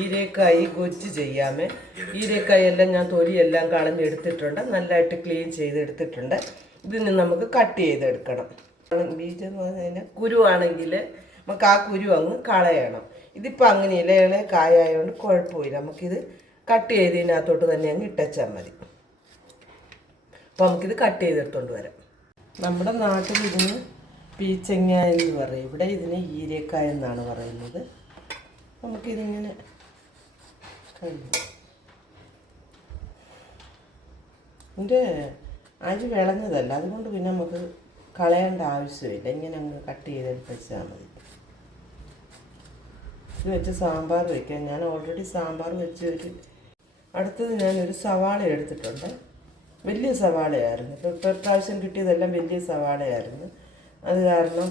ഈരക്കായി ഗൊജ്ജ് ചെയ്യാമേ. ഈരക്കായി എല്ലാം ഞാൻ തൊലിയെല്ലാം കളഞ്ഞെടുത്തിട്ടുണ്ട്, നല്ലതായിട്ട് ക്ലീൻ ചെയ്തെടുത്തിട്ടുണ്ട്. ഇതിന് നമുക്ക് കട്ട് ചെയ്തെടുക്കണം. ബീജെന്ന് പറഞ്ഞാൽ കുരുവാണെങ്കിൽ നമുക്ക് ആ കുരു അങ്ങ് കളയണം. ഇതിപ്പോൾ അങ്ങനെ ഇലകളെ കായതുകൊണ്ട് കുഴപ്പമില്ല, നമുക്കിത് കട്ട് ചെയ്തതിനകത്തോട്ട് തന്നെ അങ്ങ് ഇട്ടച്ചാൽ മതി. അപ്പോൾ നമുക്കിത് കട്ട് ചെയ്തെടുത്തോണ്ട് വരാം. നമ്മുടെ നാട്ടിൽ ഇതിന് പീച്ചങ്ങ എന്ന് പറയും, ഇവിടെ ഇതിന് ഈരക്കായ എന്നാണ് പറയുന്നത്. നമുക്കിതിങ്ങനെ ഇതിൻ്റെ അരി വിളഞ്ഞതല്ല, അതുകൊണ്ട് പിന്നെ നമുക്ക് കളയേണ്ട ആവശ്യമില്ല. ഇങ്ങനെ അങ്ങ് കട്ട് ചെയ്തെടുത്ത് വെച്ചാൽ മതി. ഇത് വെച്ച് സാമ്പാർ വയ്ക്കാം. ഞാൻ ഓൾറെഡി സാമ്പാർ വെച്ച് അടുത്തത് ഞാനൊരു സവാള എടുത്തിട്ടുണ്ട്. വലിയ സവാളയായിരുന്നു, ഇപ്പോൾ പ്രാവശ്യം കിട്ടിയതെല്ലാം വലിയ സവാളയായിരുന്നു. അത് കാരണം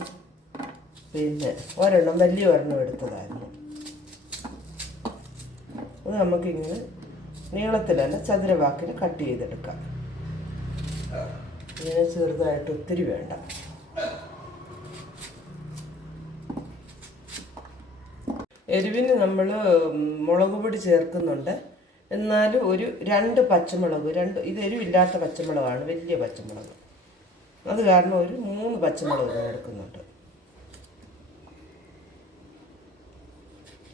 പിന്നെ വലിയ ഒരെണ്ണം എടുത്തതായിരുന്നു. അത് നമുക്കിങ്ങനെ നീളത്തിലല്ല ചതുരവാക്കിന് കട്ട് ചെയ്തെടുക്കാം. ഇങ്ങനെ ചെറുതായിട്ട് ഒത്തിരി വേണ്ട. എരിവിന് നമ്മൾ മുളക് പൊടി ചേർക്കുന്നുണ്ട്, എന്നാലും ഒരു 2 പച്ചമുളക്, ഇത് എരിവില്ലാത്ത പച്ചമുളകാണ്, വലിയ പച്ചമുളക്. അത് കാരണം ഒരു 3 പച്ചമുളക് എടുക്കുന്നുണ്ട്.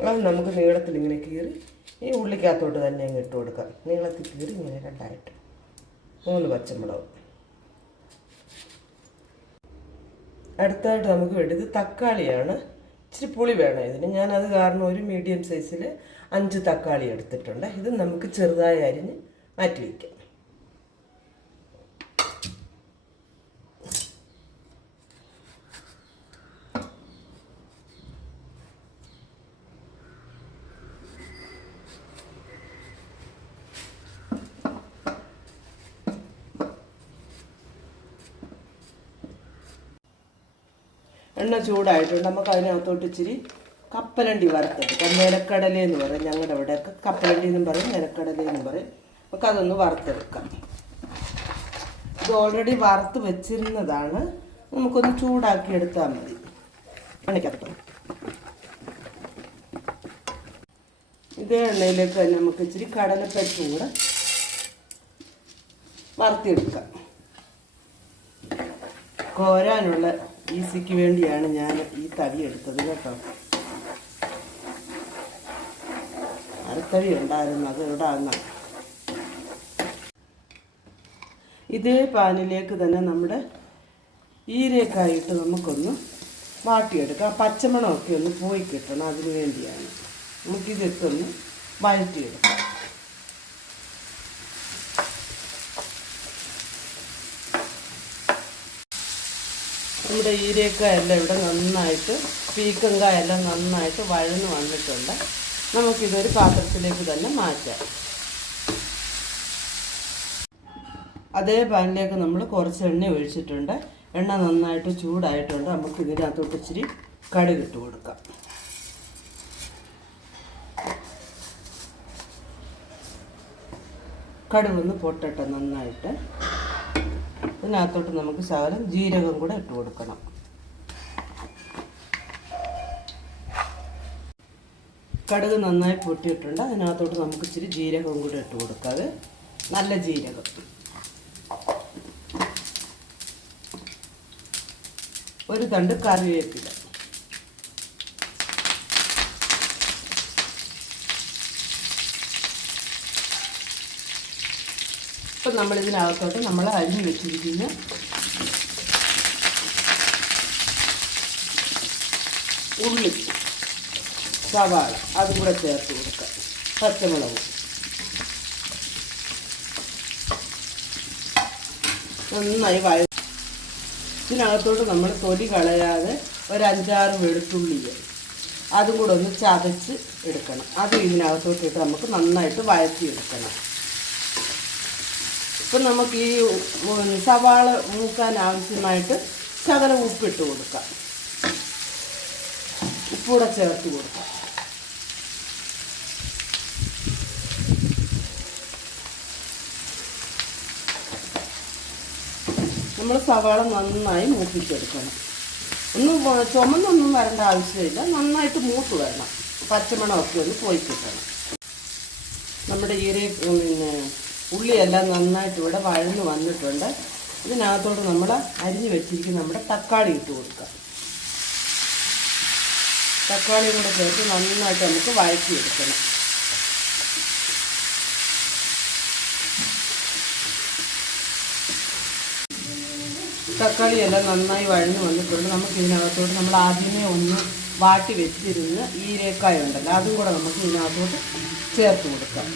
അത് നമുക്ക് നീളത്തിൽ ഇങ്ങനെ കീറി ഈ ഉള്ളിക്കകത്തോട്ട് തന്നെ അങ്ങ് ഇട്ട് കൊടുക്കാം. നീളത്തിൽ കീറി ഇങ്ങനെ 2ആയിട്ട് 3 പച്ചമുളക്. അടുത്തായിട്ട് നമുക്ക് വേണ്ടത് തക്കാളിയാണ്. ഇച്ചിരി പുളി വേണം ഇതിന്. ഞാനത് കാരണം ഒരു മീഡിയം സൈസിൽ 5 തക്കാളി എടുത്തിട്ടുണ്ട്. ഇത് നമുക്ക് ചെറുതായി അരിഞ്ഞ് മാറ്റി വയ്ക്കാം. എണ്ണ ചൂടായിട്ടുണ്ട്, നമുക്ക് അതിനകത്തോട്ട് ഇച്ചിരി കപ്പലണ്ടി വറുത്തെടുക്കാം. നിലക്കടല എന്ന് പറയും, ഞങ്ങളുടെ ഇവിടെയൊക്കെ കപ്പലണ്ടി എന്നും പറയും, നിലക്കടല എന്നും പറയും. നമുക്ക് അതൊന്ന് വറുത്തെടുക്കാം. ഇത് ഓൾറെഡി വറുത്ത് വെച്ചിരുന്നതാണ്, നമുക്കൊന്ന് ചൂടാക്കി എടുത്താൽ മതി. എണ്ണയ്ക്കകത്ത് ഇതേ എണ്ണയിലേക്ക് തന്നെ നമുക്ക് ഇച്ചിരി കടലപ്പരിപ്പും കൂടെ വറുത്തെടുക്കാം. കോരാനുള്ള ഈസിക്ക് വേണ്ടിയാണ് ഞാൻ ഈ തവി എടുത്തത് കേട്ടോ. അരത്തവി ഉണ്ടായിരുന്നു, അത് ഇടാന്ന. ഇതേ പാനിലേക്ക് തന്നെ നമ്മുടെ ഈരക്കായിട്ട് നമുക്കൊന്ന് വാട്ടിയെടുക്കാം. പച്ചമണമൊക്കെ ഒന്ന് പോയി കിട്ടണം, അതിന് വേണ്ടിയാണ്. നമുക്കിതൊന്ന് വഴറ്റിയെടുക്കാം. നമ്മുടെ ഈരക്കായെല്ലാം ഇവിടെ നന്നായിട്ട് പീക്കങ്കായെല്ലാം നന്നായിട്ട് വഴന്ന് വന്നിട്ടുണ്ട്. നമുക്കിതൊരു പാത്രത്തിലേക്ക് തന്നെ മാറ്റാം. അതേ പാനിലേക്ക് നമ്മൾ കുറച്ച് എണ്ണ ഒഴിച്ചിട്ടുണ്ട്. എണ്ണ നന്നായിട്ട് ചൂടായിട്ടുണ്ട്. നമുക്ക് ഇതിനകത്തോട്ട് ഇച്ചിരി കടുക് ഇട്ട് കൊടുക്കാം. കടുകൊന്ന് പൊട്ടട്ടെ നന്നായിട്ട്. ഇതിനകത്തോട്ട് നമുക്ക് ശകലം ജീരകം കൂടെ ഇട്ട് കൊടുക്കണം. കടുക് നന്നായി പൊട്ടിയിട്ടുണ്ട്. അതിനകത്തോട്ട് നമുക്ക് ഇച്ചിരി ജീരകം കൂടെ ഇട്ട് കൊടുക്കാതെ, നല്ല ജീരകം. ഒരു തണ്ട് കറിവേപ്പില. ഇപ്പം നമ്മളിതിനകത്തോട്ട് നമ്മൾ അരിഞ്ഞ് വെച്ചിരിക്കുന്ന ഉള്ളി, സവാള അതും കൂടെ ചേർത്ത് കൊടുക്കാം. പച്ചമുളകും നന്നായി ഇതിനകത്തോട്ട് നമ്മൾ തൊലി കളയാതെ ഒരു 5-6 വെളുത്തുള്ളി അതും കൂടെ ഒന്ന് ചതച്ച് എടുക്കണം. അത് ഇതിനകത്തോട്ട് ഇട്ട് നമുക്ക് നന്നായിട്ട് വഴറ്റിയെടുക്കണം. ഇപ്പം നമുക്ക് ഈ സവാള മൂക്കാൻ ആവശ്യമായിട്ട് ശകലം ഉപ്പിട്ട് കൊടുക്കാം. ഉപ്പൂടെ ചേർത്ത് കൊടുക്കാം. നമ്മൾ സവാള നന്നായി മൂപ്പിച്ചെടുക്കണം. ഒന്നും ചുമന്നൊന്നും വരേണ്ട ആവശ്യമില്ല, നന്നായിട്ട് മൂത്ത് വരണം. പച്ചമണമൊക്കെ ഒന്ന് പോയി കിട്ടണം. നമ്മുടെ ഉള്ളിയെല്ലാം നന്നായിട്ട് ഇവിടെ വഴന്ന് വന്നിട്ടുണ്ട്. ഇതിനകത്തോട്ട് നമ്മൾ അരിഞ്ഞ് വെച്ചിരിക്കുന്ന നമ്മുടെ തക്കാളി ഇട്ട് കൊടുക്കാം. തക്കാളിയും കൂടെ ചേർത്ത് നന്നായിട്ട് നമുക്ക് വഴറ്റിയെടുക്കണം. തക്കാളിയെല്ലാം നന്നായി വഴന്ന് വന്നിട്ടുണ്ട്. നമുക്ക് ഇതിനകത്തോട്ട് നമ്മൾ ആദ്യമേ ഒന്ന് വാട്ടി വെച്ചിരുന്ന് ഈരക്കായ ഉണ്ടല്ലോ, അതും കൂടെ നമുക്ക് ഇതിനകത്തോട്ട് ചേർത്ത് കൊടുക്കാം.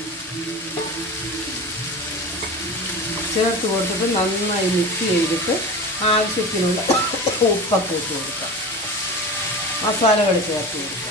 ചേർത്ത് കൊടുത്തിട്ട് നന്നായി മിക്സ് ചെയ്തിട്ട് ആവശ്യത്തിനുള്ള ഉപ്പൊക്കെ ഇട്ട് കൊടുക്കാം. മസാലകൾ ചേർത്ത് കൊടുക്കാം.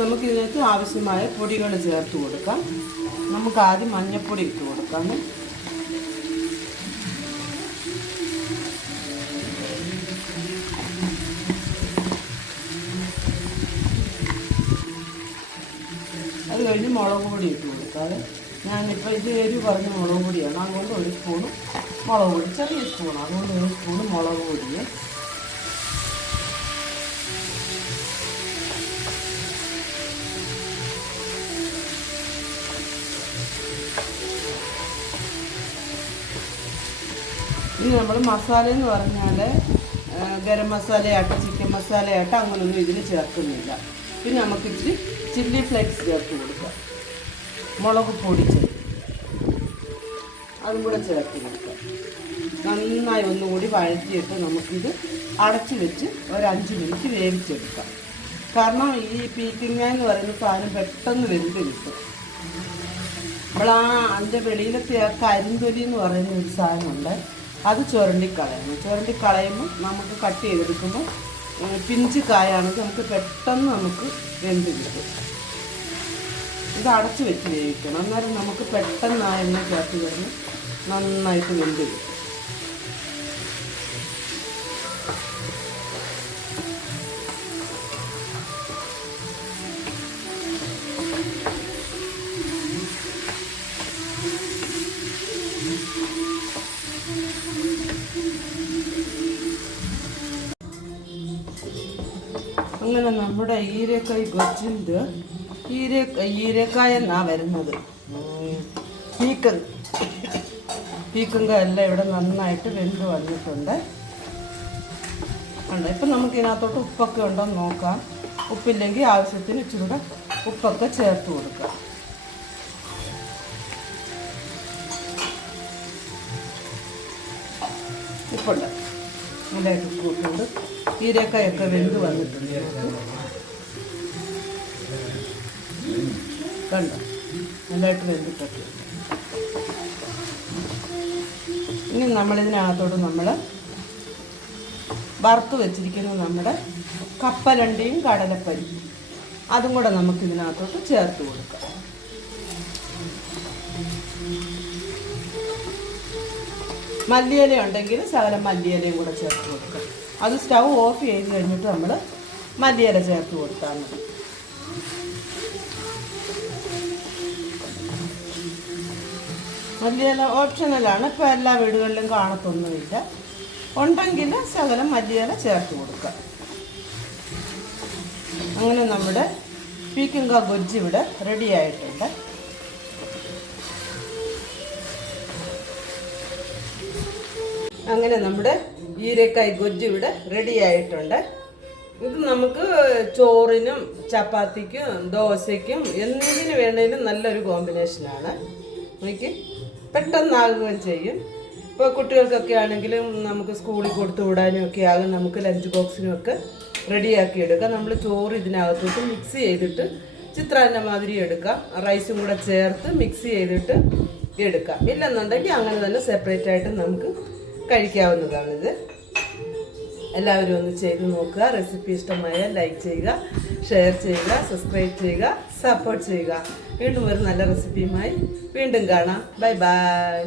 നമുക്ക് ഇതിനകത്ത് ആവശ്യമായ പൊടികൾ ചേർത്ത് കൊടുക്കാം. നമുക്ക് ആദ്യം മഞ്ഞൾപ്പൊടി ഇട്ട് കൊടുക്കാം. അത് കഴിഞ്ഞ് മുളക് പൊടി ഇട്ട് കൊടുക്കാതെ, ഞാനിപ്പോൾ ഇത് എരിവ് പറഞ്ഞ മുളക് പൊടിയാണ്, അതുകൊണ്ട് ഒരു സ്പൂണ് മുളക് പൊടി, ചെറിയ സ്പൂണ്, അതുകൊണ്ട് ഒരു സ്പൂണ് മുളക് പൊടിയെ ഇനി നമ്മൾ മസാല എന്ന് പറഞ്ഞാൽ ഗരം മസാലയാട്ടോ ചിക്കൻ മസാലയാട്ടോ അങ്ങനെയൊന്നും ഇതിൽ ചേർക്കുന്നില്ല. പിന്നെ നമുക്ക് ഇച്ചിരി ചില്ലി ഫ്ലേക്സ് ചേർത്ത് കൊടുക്കാം. മുളക് പൊടി അതും കൂടെ ചേർത്ത് കൊടുക്കാം. നന്നായി ഒന്നുകൂടി വഴറ്റിയിട്ട് നമുക്കിത് അടച്ച് വെച്ച് ഒരു 5 മിനിറ്റ് വേവിച്ചെടുക്കാം. കാരണം ഈ പീക്കിങ്ങ എന്ന് പറയുന്ന സാധനം പെട്ടെന്ന് വെന്ത് കിട്ടും. നമ്മൾ അതിൻ്റെ വെളിയിലത്തെ കരിന്തൊലി എന്ന് പറയുന്ന ഒരു സാധനമുണ്ട്, അത് ചുരണ്ടിക്കളയുമ്പോൾ നമുക്ക് കട്ട് ചെയ്തെടുക്കുമ്പോൾ പിഞ്ച് കായാണെങ്കിൽ നമുക്ക് പെട്ടെന്ന് നമുക്ക് വെന്ത് കിട്ടും. ഇത് അടച്ച് വെച്ച് വേവിക്കണം, അന്നേരം നമുക്ക് പെട്ടെന്ന് ആ എണ്ണ ചേർത്ത് കിടന്ന് നന്നായിട്ട് വെന്ത് കിട്ടും. അങ്ങനെ നമ്മുടെ ഈരക്കായ് ഗൊച്ചിൻ്റെ ഈരക്കായ എന്നാ വരുന്നത്. പീക്കങ്ക എല്ലാം ഇവിടെ നന്നായിട്ട് വെന്ത് വന്നിട്ടുണ്ട്. ഉണ്ട്. ഇപ്പം നമുക്ക് ഇതിനകത്തോട്ട് ഉപ്പൊക്കെ ഉണ്ടോ എന്ന് നോക്കാം. ഉപ്പില്ലെങ്കിൽ ആവശ്യത്തിന് ഇച്ചിരി ഉപ്പൊക്കെ ചേർത്ത് കൊടുക്കാം. ഉപ്പുണ്ട്, നല്ലതായിട്ട് ഉപ്പ് ഇട്ടുണ്ട്. ഈരക്കായൊക്കെ വെന്ത് വന്നിട്ടുണ്ട്. കണ്ടോ, നല്ലതായിട്ട് വെന്തിട്ടൊക്കെ. ഇനി നമ്മളിതിനകത്തോട്ട് നമ്മൾ വറുത്ത് വെച്ചിരിക്കുന്ന നമ്മുടെ കപ്പലണ്ടിയും കടലപ്പരിപ്പും അതും കൂടെ നമുക്കിതിനകത്തോട്ട് ചേർത്ത് കൊടുക്കാം. മല്ലിയില ഉണ്ടെങ്കിൽ ശകലം മല്ലിയിലയും കൂടെ ചേർത്ത് കൊടുക്കാം. അത് സ്റ്റൗ ഓഫ് ചെയ്ത് കഴിഞ്ഞിട്ട് നമ്മൾ മല്ലിയില ചേർത്ത് കൊടുത്താൽ മതി. മല്ലിയില ഓപ്ഷണലാണ്, ഇപ്പോൾ എല്ലാ വീടുകളിലും കാണത്തൊന്നുമില്ല. ഉണ്ടെങ്കിൽ ശകലം മല്ലിയില ചേർത്ത് കൊടുക്കാം. അങ്ങനെ നമ്മുടെ പീക്കങ്ക ഗൊജ്ജ് ഇവിടെ റെഡി ആയിട്ടുണ്ട്. അങ്ങനെ നമ്മുടെ ഈരക്കായ് ഗൊജ്ജ് ഇവിടെ റെഡി ആയിട്ടുണ്ട്. ഇത് നമുക്ക് ചോറിനും ചപ്പാത്തിക്കും ദോശയ്ക്കും എന്തിനു വേണേലും നല്ലൊരു കോമ്പിനേഷനാണ്. എനിക്ക് പെട്ടെന്നാകുകയും ചെയ്യും. ഇപ്പോൾ കുട്ടികൾക്കൊക്കെ ആണെങ്കിലും നമുക്ക് സ്കൂളിൽ കൊടുത്തു വിടാനും ഒക്കെ ആകും. നമുക്ക് ലഞ്ച് ബോക്സിനും ഒക്കെ റെഡിയാക്കി എടുക്കാം. നമ്മൾ ചോറ് ഇതിനകത്തോട്ട് മിക്സ് ചെയ്തിട്ട് ചിത്രാന്ന മാതിരി എടുക്കാം. റൈസും കൂടെ ചേർത്ത് മിക്സ് ചെയ്തിട്ട് എടുക്കാം. ഇല്ലെന്നുണ്ടെങ്കിൽ അങ്ങനെ തന്നെ സെപ്പറേറ്റ് ആയിട്ട് നമുക്ക് കഴിക്കാവുന്നതാണിത്. എല്ലാവരും ഒന്ന് ചെയ്ത് നോക്കുക. റെസിപ്പി ഇഷ്ടമായ ലൈക്ക് ചെയ്യുക. ഷെയർ ചെയ്യുക, സബ്സ്ക്രൈബ് ചെയ്യുക, സപ്പോർട്ട് ചെയ്യുക. വീണ്ടും ഒരു നല്ല റെസിപ്പിയുമായി വീണ്ടും കാണാം. Bye bye.